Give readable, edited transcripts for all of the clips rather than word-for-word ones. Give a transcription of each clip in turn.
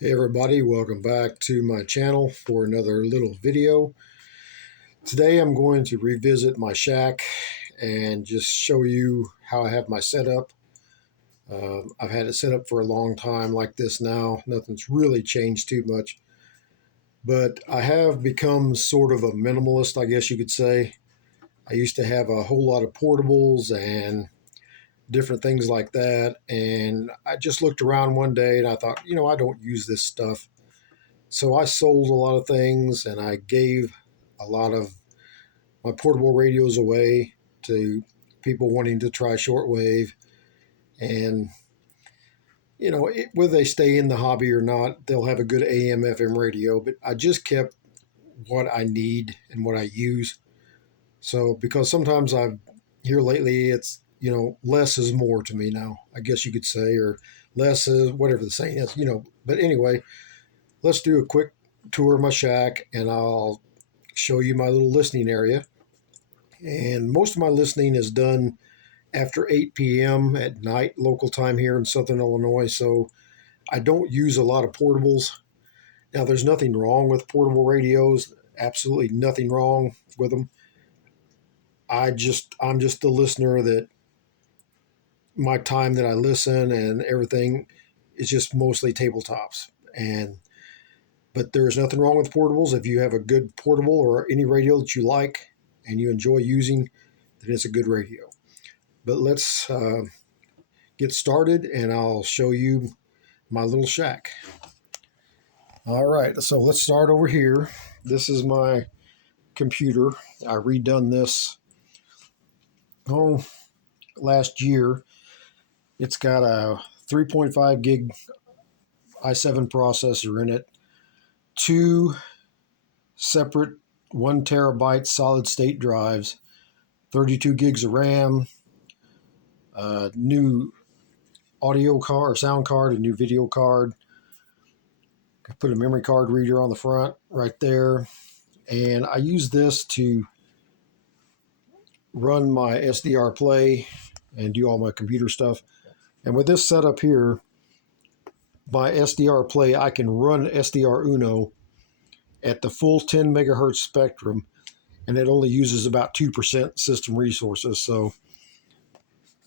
Hey everybody, welcome back to my channel for another little video. Today I'm going to revisit my shack and just show you how I have my setup. I've had it set up for a long time like this now. Nothing's really changed too much, but I have become sort of a minimalist, I guess you could say. I used to have a whole lot of portables and different things like that, and I just looked around one day and I thought, I don't use this stuff. So I sold a lot of things and I gave a lot of my portable radios away to people wanting to try shortwave. And, whether they stay in the hobby or not, they'll have a good AM, FM radio. But I just kept what I need and what I use. So, because sometimes I've here lately, it's, less is more to me now, I guess you could say, or less is whatever the saying is. But anyway, let's do a quick tour of my shack and I'll show you my little listening area. And most of my listening is done after 8 p.m. at night, local time here in Southern Illinois. So I don't use a lot of portables. Now, there's nothing wrong with portable radios, absolutely nothing wrong with them. I'm just the listener that my time that I listen and everything is just mostly tabletops. But there is nothing wrong with portables. If you have a good portable or any radio that you like and you enjoy using, then it's a good radio. But let's get started and I'll show you my little shack. All right, so let's start over here. This is my computer. I redone this last year. It's got a 3.5 gig i7 processor in it, two separate 1 terabyte solid state drives, 32 gigs of RAM, new audio card or sound card, a new video card. I put a memory card reader on the front right there. And I use this to run my SDR play and do all my computer stuff. And with this setup here, my SDR play, I can run SDR Uno at the full 10 megahertz spectrum, and it only uses about 2% system resources. So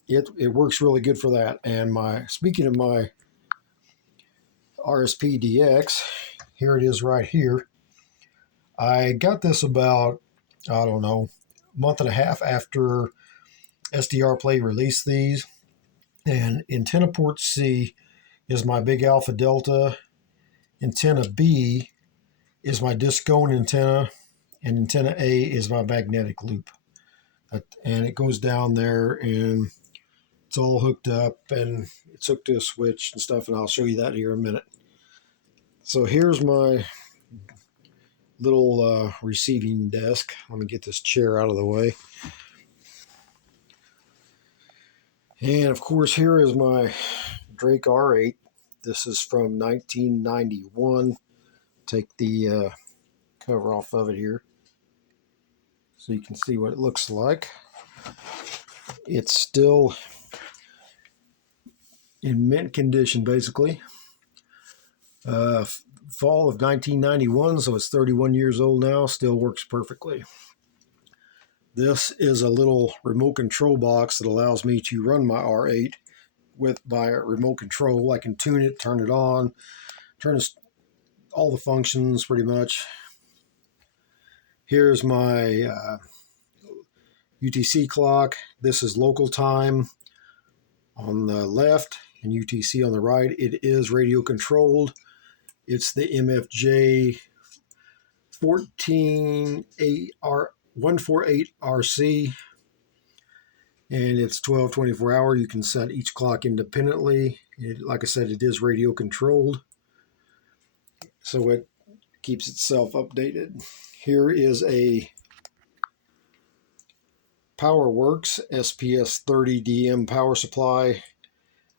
it works really good for that. And speaking of my RSP DX, here it is right here. I got this about, I don't know, a month and a half after SDR Play released these. And antenna port C is my big alpha delta. Antenna B is my discone antenna. And antenna A is my magnetic loop. And it goes down there and it's all hooked up and it's hooked to a switch and stuff. And I'll show you that here in a minute. So here's my little receiving desk. Let me get this chair out of the way. And of course, here is my Drake R8. This is from 1991. Take the cover off of it here so you can see what it looks like. It's still in mint condition, basically. Fall of 1991, so it's 31 years old now. Still works perfectly. This is a little remote control box that allows me to run my R8 by a remote control. I can tune it, turn it on, turn all the functions pretty much. Here's my UTC clock. This is local time on the left and UTC on the right. It is radio controlled. It's the MFJ 148RC, and it's 12/24 hour. You can set each clock independently. Like I said, it is radio controlled, so it keeps itself updated. Here is a PowerWorks SPS 30 DM power supply.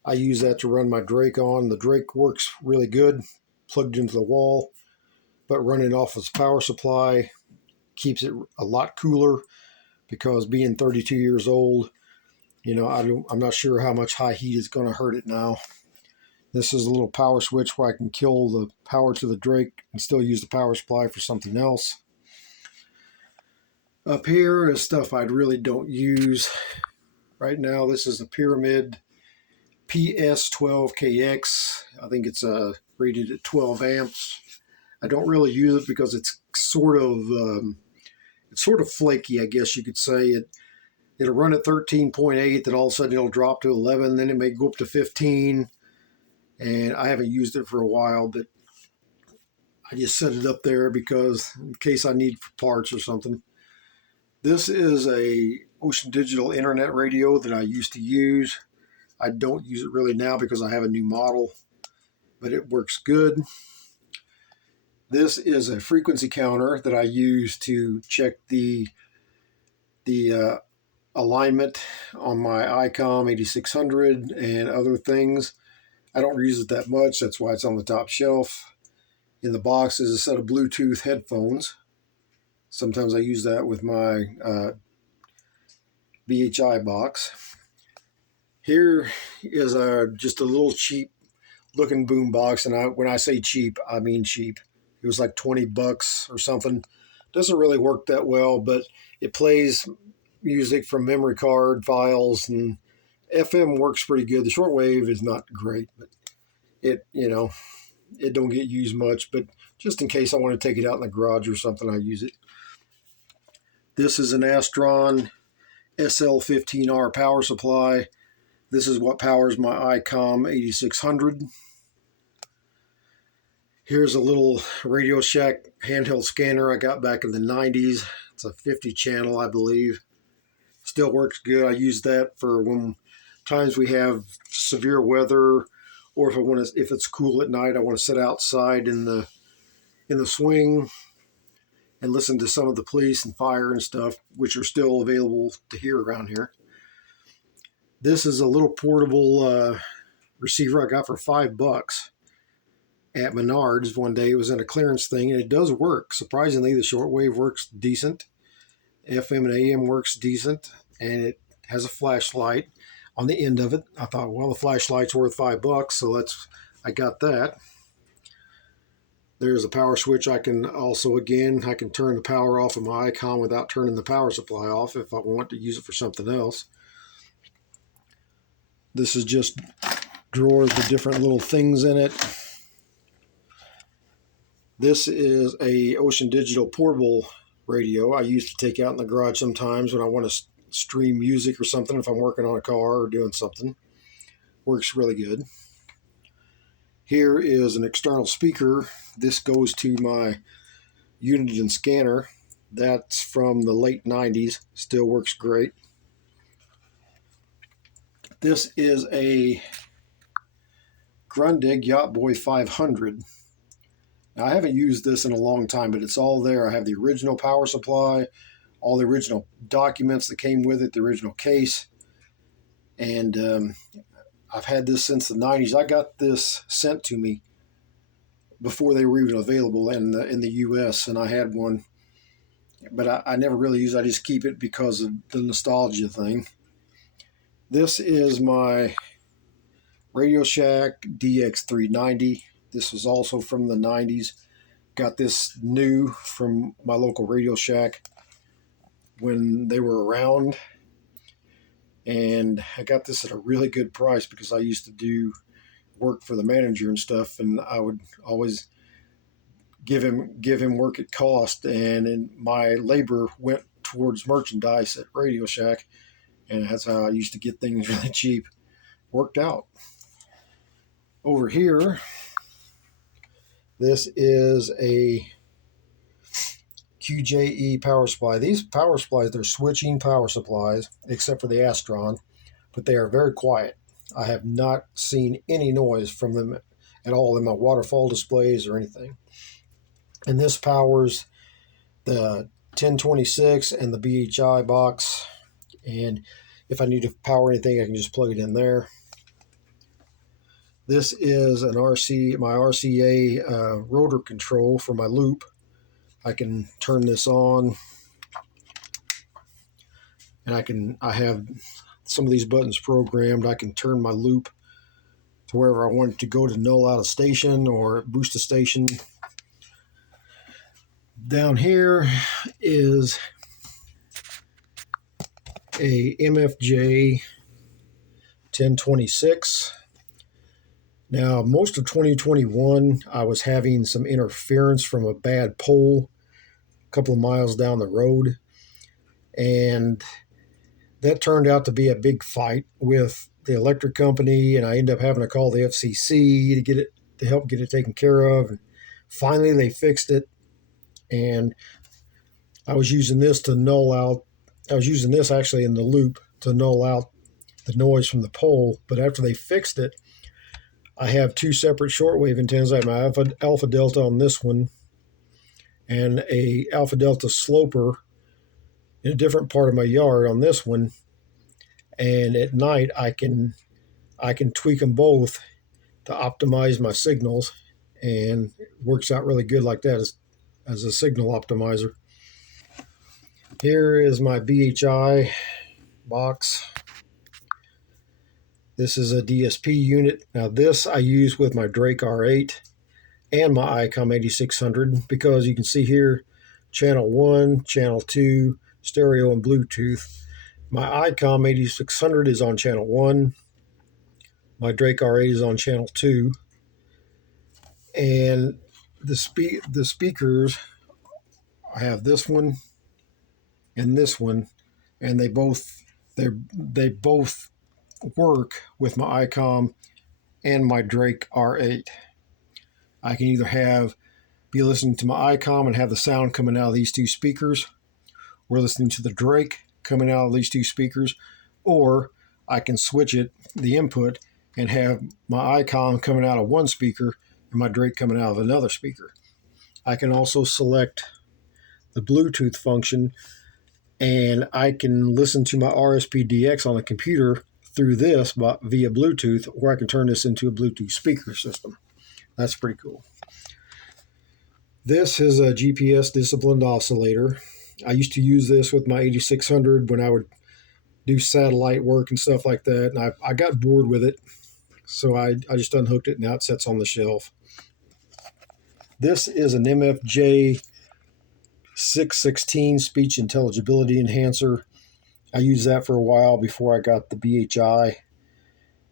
I use that to run my Drake on. The Drake works really good, plugged into the wall, but running off its power supply keeps it a lot cooler because being 32 years old, I'm not sure how much high heat is going to hurt it now. This is a little power switch where I can kill the power to the Drake and still use the power supply for something else. Up here is stuff I really don't use right now. This is a Pyramid PS12KX. I think it's rated at 12 amps. I don't really use it because it's sort of flaky, I guess you could say. It'll run at 13.8, then all of a sudden it'll drop to 11, then it may go up to 15. And I haven't used it for a while, but I just set it up there because in case I need parts or something. This is a Ocean Digital internet radio that I used to use. I don't use it really now because I have a new model, but it works good. This is a frequency counter that I use to check the alignment on my ICOM 8600 and other things. I don't use it that much. That's why it's on the top shelf. In the box is a set of Bluetooth headphones. Sometimes I use that with my BHI box. Here is just a little cheap looking boom box, and when I say cheap, I mean cheap. It was like 20 bucks or something. Doesn't really work that well, but it plays music from memory card files, and FM works pretty good. The shortwave is not great, but it don't get used much, but just in case I want to take it out in the garage or something, I use it. This is an Astron SL15R power supply. This is what powers my ICOM 8600. Here's a little Radio Shack handheld scanner I got back in the 90s. It's a 50 channel, I believe. Still works good. I use that for when times we have severe weather, or if it's cool at night, I want to sit outside in the swing and listen to some of the police and fire and stuff, which are still available to hear around here. This is a little portable receiver I got for $5 at Menards one day. It was in a clearance thing, and it does work. Surprisingly, the shortwave works decent. FM and AM works decent, and it has a flashlight on the end of it. I thought, well, the flashlight's worth $5, so I got that. There's a power switch. I can turn the power off of my ICOM without turning the power supply off if I want to use it for something else. This is just drawers with different little things in it. This is a Ocean Digital portable radio I used to take out in the garage sometimes when I want to stream music or something, if I'm working on a car or doing something. Works really good. Here is an external speaker. This goes to my Uniden scanner. That's from the late 90s. Still works great. This is a Grundig Yacht Boy 500. Now, I haven't used this in a long time, but it's all there. I have the original power supply, all the original documents that came with it, the original case. And I've had this since the 90s. I got this sent to me before they were even available in the U.S., and I had one. But I never really use it. I just keep it because of the nostalgia thing. This is my Radio Shack DX390. This was also from the 90s. Got this new from my local Radio Shack when they were around. And I got this at a really good price because I used to do work for the manager and stuff, and I would always give him work at cost, and my labor went towards merchandise at Radio Shack, and that's how I used to get things really cheap. Worked out. Over here, this is a QJE power supply. These power supplies, they're switching power supplies, except for the Astron, but they are very quiet. I have not seen any noise from them at all in my waterfall displays or anything. And this powers the 1026 and the BHI box. And if I need to power anything, I can just plug it in there. This is my RCA rotor control for my loop. I can turn this on, and I have some of these buttons programmed. I can turn my loop to wherever I want it to go to null out a station or boost a station. Down here is a MFJ 1026. Now, most of 2021, I was having some interference from a bad pole a couple of miles down the road, and that turned out to be a big fight with the electric company, and I ended up having to call the FCC to help get it taken care of. And finally, they fixed it, and I was using this to null out. I was using this actually in the loop to null out the noise from the pole, but after they fixed it, I have two separate shortwave antennas. I have my alpha delta on this one and a alpha delta sloper in a different part of my yard on this one. And at night I can tweak them both to optimize my signals, and it works out really good like that as a signal optimizer. Here is my BHI box. This is a DSP unit. Now this I use with my Drake R8 and my ICOM 8600 because you can see here channel 1, channel 2, stereo and Bluetooth. My ICOM 8600 is on channel 1. My Drake R8 is on channel 2. And the speakers, I have this one and this one, and they both work with my ICOM and my Drake R8. I can either be listening to my ICOM and have the sound coming out of these two speakers, or listening to the Drake coming out of these two speakers, or I can switch the input, and have my ICOM coming out of one speaker and my Drake coming out of another speaker. I can also select the Bluetooth function, and I can listen to my RSPDX on the computer through this via Bluetooth, or I can turn this into a Bluetooth speaker system. That's pretty cool. This is a GPS disciplined oscillator. I used to use this with my 8600 when I would do satellite work and stuff like that, and I got bored with it, so I just unhooked it, and now it sits on the shelf. This is an MFJ 616 speech intelligibility enhancer. I used that for a while before I got the BHI,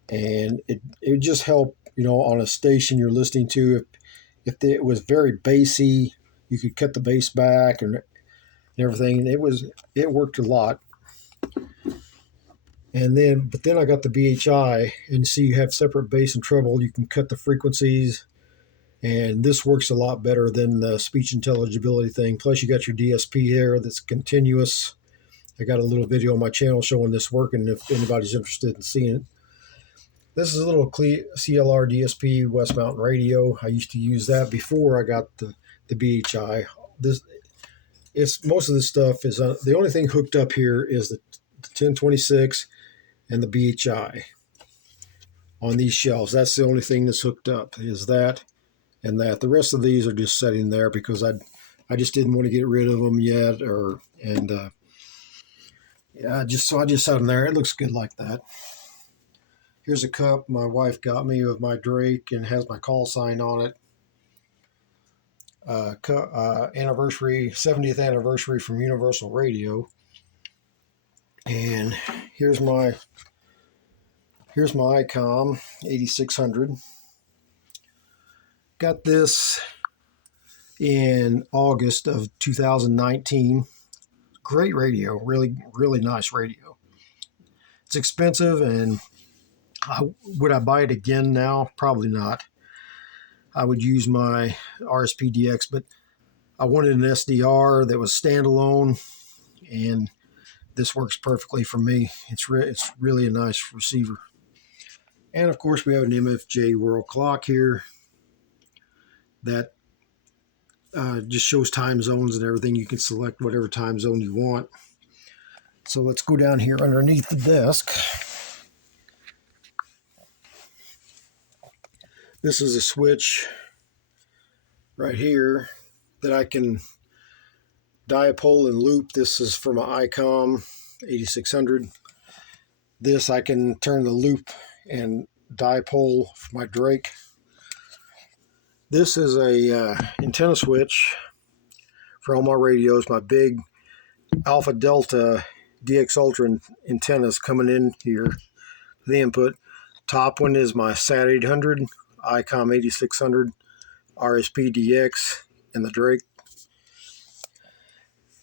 and it just helped, on a station you're listening to. If it was very bassy, you could cut the bass back and everything, and it worked a lot. But then I got the BHI, and see, you have separate bass and treble. You can cut the frequencies, and this works a lot better than the speech intelligibility thing. Plus, you got your DSP here that's continuous. I got a little video on my channel showing this working if anybody's interested in seeing it. This is a little CLR DSP West Mountain radio. I used to use that before I got the BHI. Most of this stuff is the only thing hooked up here is the 1026 and the BHI on these shelves. That's the only thing that's hooked up, is that and that. The rest of these are just sitting there because I just didn't want to get rid of them yet, I just had them there. It looks good like that. Here's a cup my wife got me with my Drake and has my call sign on it. 70th anniversary from Universal Radio. And here's my ICOM 8600. Got this in August of 2019. Great radio, really, really nice radio. It's expensive, and would I buy it again now? Probably not. I would use my RSPDX, but I wanted an SDR that was standalone, and this works perfectly for me. It's really a nice receiver. And of course, we have an MFJ world clock here that just shows time zones and everything. You can select whatever time zone you want. So let's go down here underneath the desk. This is a switch right here that I can dipole and loop. This is for my ICOM 8600. This I can turn the loop and dipole for my Drake. This is a antenna switch for all my radios, my big Alpha Delta DX Ultra antennas coming in here, the input. Top one is my SAT 800, ICOM 8600, RSP DX, and the Drake.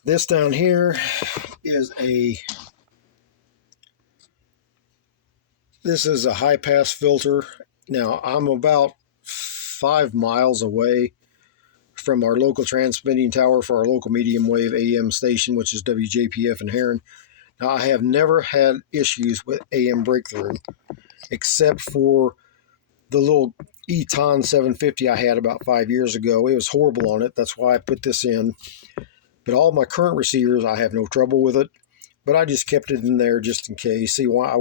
This down here is this is a high pass filter. Now I'm about 5 miles away from our local transmitting tower for our local medium wave AM station, which is WJPF in Heron. Now I have never had issues with AM breakthrough, except for the little Eton 750 I had about 5 years ago. It was horrible on it. That's why I put this in. But all my current receivers, I have no trouble with it. But I just kept it in there just in case. See, why I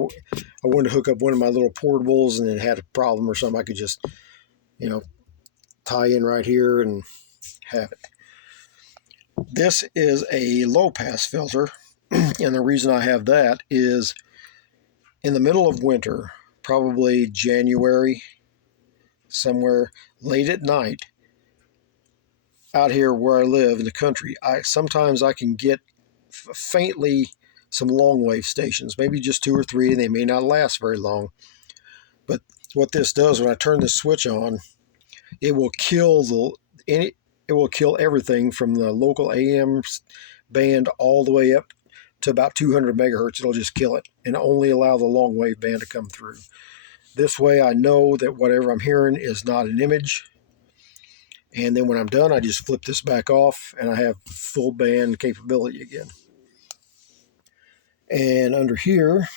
wanted to hook up one of my little portables and it had a problem or something. I could just, tie in right here and have it. This is a low pass filter. And the reason I have that is in the middle of winter, probably January, somewhere late at night, out here where I live in the country, sometimes I can get faintly some long wave stations, maybe just 2 or 3, and they may not last very long. But what this does, when I turn this switch on, it will kill everything from the local AM band all the way up to about 200 megahertz. It'll just kill it and only allow the long wave band to come through. This way I know that whatever I'm hearing is not an image. And then when I'm done, I just flip this back off and I have full band capability again. And under here,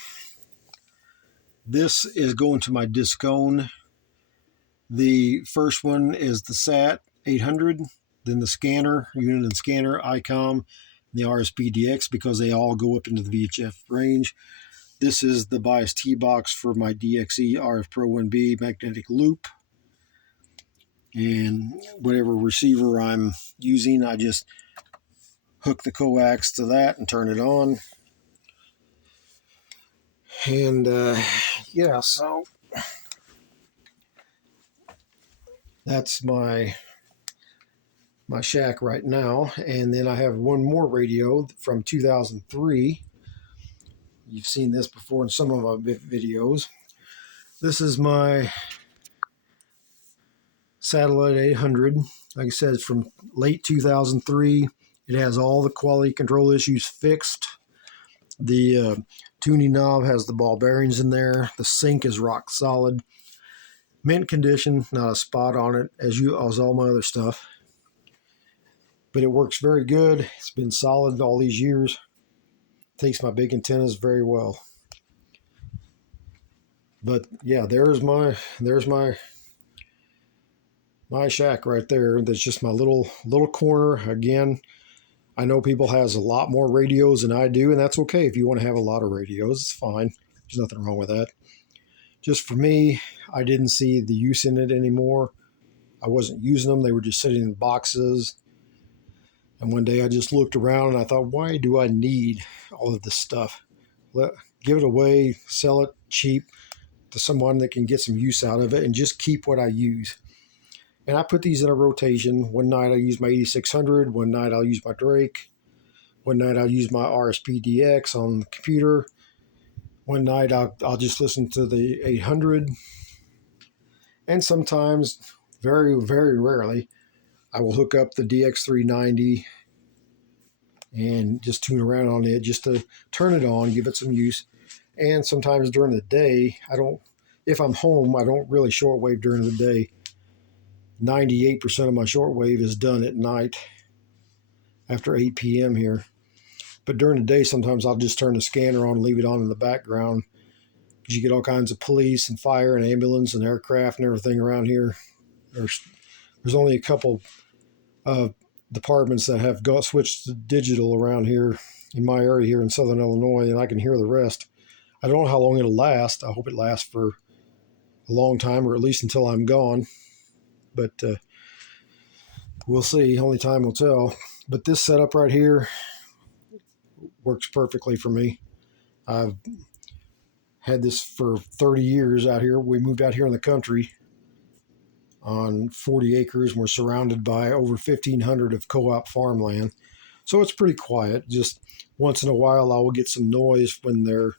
this is going to my Discone. The first one is the SAT 800, then the scanner, unit and scanner, ICOM, and the RSPDX, because they all go up into the VHF range. This is the bias T-box for my DXE RF Pro 1B magnetic loop. And whatever receiver I'm using, I just hook the coax to that and turn it on. And yeah, so that's my shack right now. And then I have one more radio from 2003. You've seen this before in some of my videos. This is my Satellite 800. Like I said, it's from late 2003. It has all the quality control issues fixed. The tuning knob has the ball bearings in there. The sync is rock solid. Mint condition, not a spot on it, as all my other stuff. But it works very good. It's been solid all these years. Takes my big antennas very well. But yeah, there's my shack right there. That's just my little corner. Again, I know people has a lot more radios than I do, and that's okay. If you want to have a lot of radios, it's fine. There's nothing wrong with that. Just for me, I didn't see the use in it anymore. I wasn't using them. They were just sitting in boxes. And one day I just looked around and I thought, why do I need all of this stuff? Give it away, sell it cheap to someone that can get some use out of it, and just keep what I use. And I put these in a rotation. One night I'll use my 8600. One night I'll use my Drake. One night I'll use my RSPDX on the computer. One night I'll just listen to the 800. And sometimes, very, very rarely, I will hook up the DX390 and just tune around on it just to turn it on, give it some use. And sometimes during the day, if I'm home, I don't really shortwave during the day. 98% of my shortwave is done at night after 8 p.m. here. But during the day, sometimes I'll just turn the scanner on and leave it on in the background, because you get all kinds of police and fire and ambulance and aircraft and everything around here. There's only a couple of departments that have switched to digital around here in my area here in Southern Illinois, and I can hear the rest. I don't know how long it'll last. I hope it lasts for a long time, or at least until I'm gone. But we'll see. Only time will tell. But this setup right here works perfectly for me. I've Had this for 30 years out here. We moved out here in the country on 40 acres, and we're surrounded by over 1,500 of co-op farmland. So it's pretty quiet. Just once in a while, I will get some noise when they're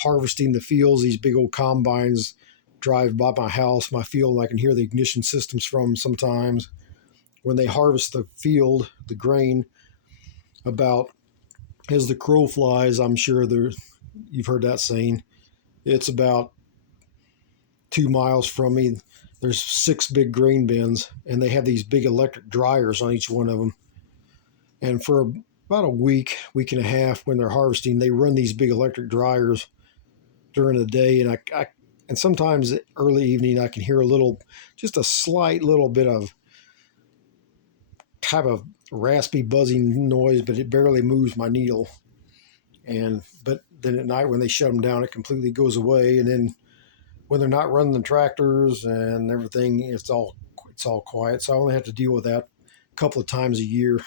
harvesting the fields. These big old combines drive by my house, my field, and I can hear the ignition systems from them sometimes. When they harvest the field, the grain, about as the crow flies, I'm sure you've heard that saying. It's about 2 miles from me. There's 6 big grain bins, and they have these big electric dryers on each one of them. And for about a week and a half, when they're harvesting, they run these big electric dryers during the day, and and sometimes early evening I can hear just a slight little bit of type of raspy buzzing noise, but it barely moves my needle. But then at night when they shut them down, it completely goes away. And then when they're not running the tractors and everything, it's all quiet. So I only have to deal with that a couple of times a year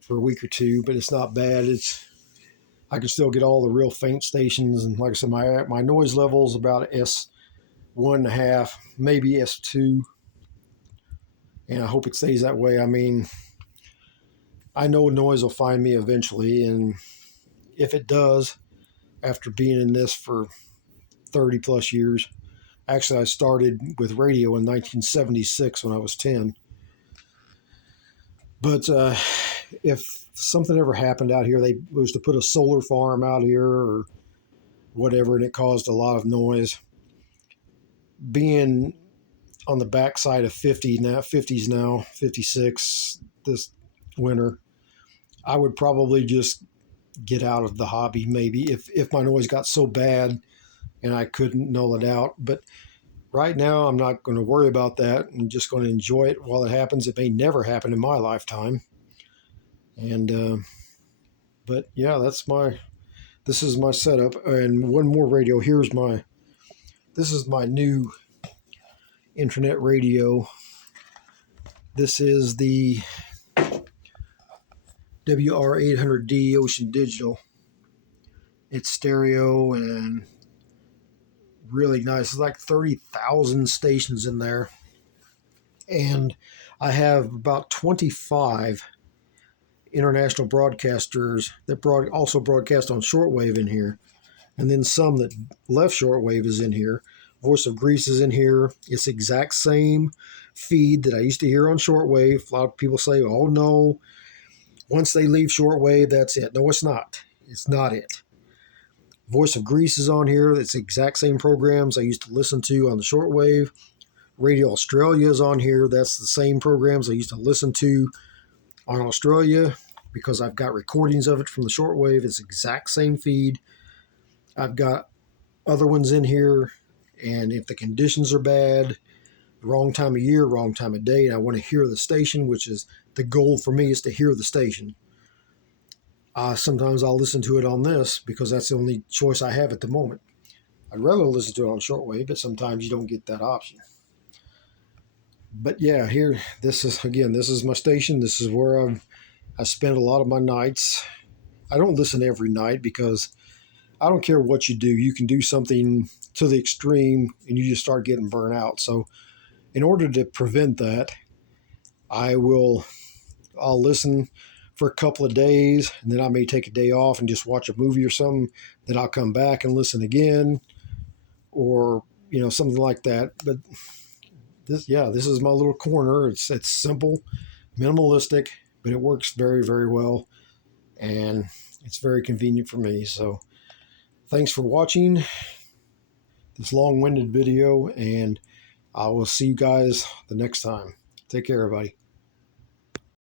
for a week or two, but it's not bad. I can still get all the real faint stations, and like I said, my noise level is about S1.5, maybe S2, and I hope it stays that way. I mean, I know noise will find me eventually, and if it does, after being in this for 30 plus years, actually I started with radio in 1976 when I was 10. But if something ever happened out here, they was to put a solar farm out here or whatever, and it caused a lot of noise. Being on the backside of 50s now, 56 this winter, I would probably just get out of the hobby maybe if my noise got so bad and I couldn't null it out. But right now, I'm not going to worry about that. I'm just going to enjoy it while it happens. It may never happen in my lifetime. And, but yeah, this is my setup. And one more radio. This is my new internet radio. This is the WR800D Ocean Digital. It's stereo and really nice. It's like 30,000 stations in there. And I have about 25 international broadcasters that also broadcast on shortwave in here. And then some that left shortwave is in here. Voice of Greece is in here. It's the exact same feed that I used to hear on shortwave. A lot of people say, oh no, once they leave shortwave, that's it. No, it's not. It's not it. Voice of Greece is on here. It's the exact same programs I used to listen to on the shortwave. Radio Australia is on here. That's the same programs I used to listen to on Australia because I've got recordings of it from the shortwave. It's the exact same feed. I've got other ones in here, and if the conditions are bad, wrong time of year, wrong time of day, and I want to hear the station, which is the goal for me is to hear the station. Sometimes I'll listen to it on this because that's the only choice I have at the moment. I'd rather listen to it on shortwave, but sometimes you don't get that option. But yeah, here, this is my station. This is where I spend a lot of my nights. I don't listen every night because I don't care what you do. You can do something to the extreme and you just start getting burnt out. So in order to prevent that, I'll listen for a couple of days, and then I may take a day off and just watch a movie or something. Then I'll come back and listen again, or something like that. But this is my little corner. It's simple, minimalistic, but it works very, very well, and it's very convenient for me. So thanks for watching this long-winded video, and I will see you guys the next time. Take care, everybody.